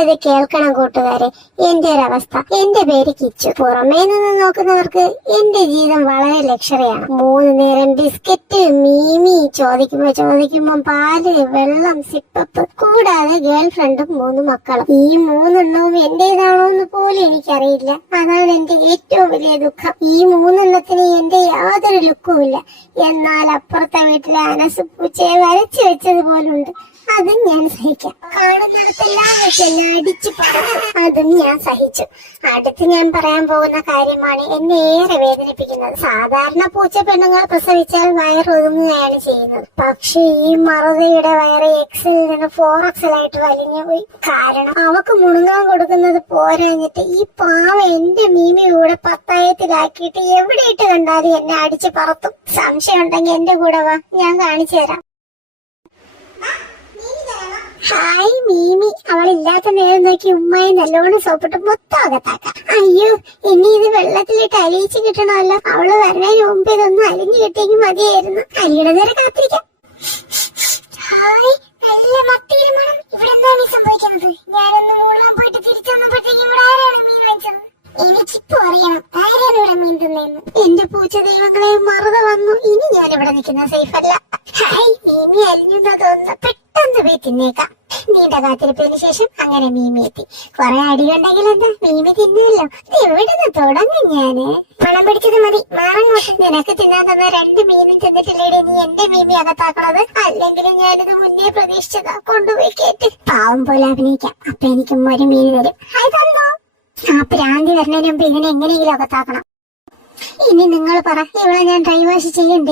നിങ്ങളിത് കേൾക്കണം കൂട്ടുകാരെ. എന്റെ ഒരു അവസ്ഥ. എന്റെ പേര് കിച്ചു. പുറമേ നിന്ന് നോക്കുന്നവർക്ക് എന്റെ ജീവിതം വളരെ ലക്ഷറിയാണ്. 3 നേരം ബിസ്ക്കറ്റ്, മീമി, ചോദിക്കുമ്പോ പാല്, വെള്ളം, സിപ്പപ്പ്, കൂടാതെ ഗേൾ ഫ്രണ്ടും 3 മക്കളും. ഈ 3 എണ്ണവും എന്റേതാണോ എന്ന് പോലും എനിക്കറിയില്ല. അതാണ് എന്റെ ഏറ്റവും വലിയ ദുഃഖം. ഈ 3 എണ്ണത്തിന് എന്റെ യാതൊരു ലുക്കുമില്ല. എന്നാൽ അപ്പുറത്തെ വീട്ടിലെ അനസ് പൂച്ചയെ വരച്ചു വെച്ചതുപോലുണ്ട്. അതും ഞാൻ സഹിക്കാം. കാണുന്നിടത്തെല്ലാം എന്നെ അടിച്ചു പറഞ്ഞു. അതും ഞാൻ സഹിച്ചു. അടുത്ത് ഞാൻ പറയാൻ പോകുന്ന കാര്യമാണ് എന്നെ ഏറെ വേദനിപ്പിക്കുന്നത്. സാധാരണ പൂച്ച പെണ്ണുങ്ങൾ പ്രസവിച്ചാൽ വയറൊതുങ്ങുകയാണ് ചെയ്യുന്നത്. പക്ഷെ ഈ മറുതയുടെ വയറ് XL നിന്ന് 4XL ആയിട്ട് വലിഞ്ഞു പോയി. കാരണം അവക്ക് മുണുങ്ങാൻ കൊടുക്കുന്നത് പോരാഞ്ഞിട്ട് ഈ പാവ എന്റെ മീമി കൂടെ പത്തായത്തിലാക്കിയിട്ട് എവിടെയിട്ട് കണ്ടാലും എന്നെ അടിച്ചു പറത്തും. സംശയം ഉണ്ടെങ്കിൽ എന്റെ കൂടെ വാ, ഞാൻ കാണിച്ചു തരാം. ഹായ് മീമി. അവളില്ലാത്ത നേരം നോക്കി ഉമ്മയെ നല്ലോണം സോപ്പിട്ട് മൊത്തം അകത്താക്കാം. അയ്യോ, ഇനി ഇത് വെള്ളത്തിലിട്ട് അലിയിച്ച് കിട്ടണമല്ലോ. അവള് വരുന്നതിന് മുമ്പ് ഇതൊന്നും അലിഞ്ഞു കിട്ടിയെങ്കിൽ മതിയായിരുന്നു. അലിയുടെ നേരെ കാത്തിരിക്കാം. ഹായ്, നല്ല മത്തിയുടെ മണം. ഇവിടെ എന്താണ് സംഭവിക്കുന്നത്? ഞാനൊന്ന് മൂടാൻ പോയിട്ട് തിരിച്ചു വന്നപ്പോഴത്തേക്ക് ഇവിടെ ആരാണ് മീൻ വെച്ചത്? എനിക്കിപ്പോ അറിയണം ആരാണ് ഇവിടെ മീൻ തിന്നെന്ന്. എന്റെ പൂച്ച ദൈവങ്ങളെ, മറുത വന്നു. ഇനി ഞാനിവിടെ നിൽക്കുന്ന സേഫ് അല്ല. ഹായ്, മീമി അലിഞ്ഞെന്ന് തോന്നുന്നു. പെട്ടെന്ന് പോയി തിന്നേക്കാം. നീണ്ട കാത്തിരിപ്പിന് ശേഷം അങ്ങനെ മീമി എത്തി. കുറെ അടിയുണ്ടെങ്കിൽ എന്താ, മീമി തിന്നല്ലോ. എവിടുന്ന് തുടങ്ങും ഞാന്? മണം പിടിച്ചത് മതി, മാറങ്ങോട്ട്. നിനക്ക് തിന്നാൻ തന്ന 2 മീനും തിന്നിട്ടില്ലേടി നീ എന്റെ മീമി അകത്താക്കണത്? അല്ലെങ്കിലും ഞാനിത് മുന്നേ പ്രതീക്ഷിച്ചതാ. കൊണ്ടുപോയി കേട്ട് പാവം പോലെ അഭിനയിക്കാം. അപ്പൊ എനിക്കും ഒരു മീൻ തരും. അത് തന്നോ? ആ പ്രാന്തി വരുന്നതിന് മുമ്പ് ഇതിനെ എങ്ങനെയെങ്കിലും അകത്താക്കണം. ഇനി നിങ്ങൾ പറ, ഇവിടെ ഞാൻ ഡ്രൈവ് വാഷ് ചെയ്യണ്ടേ?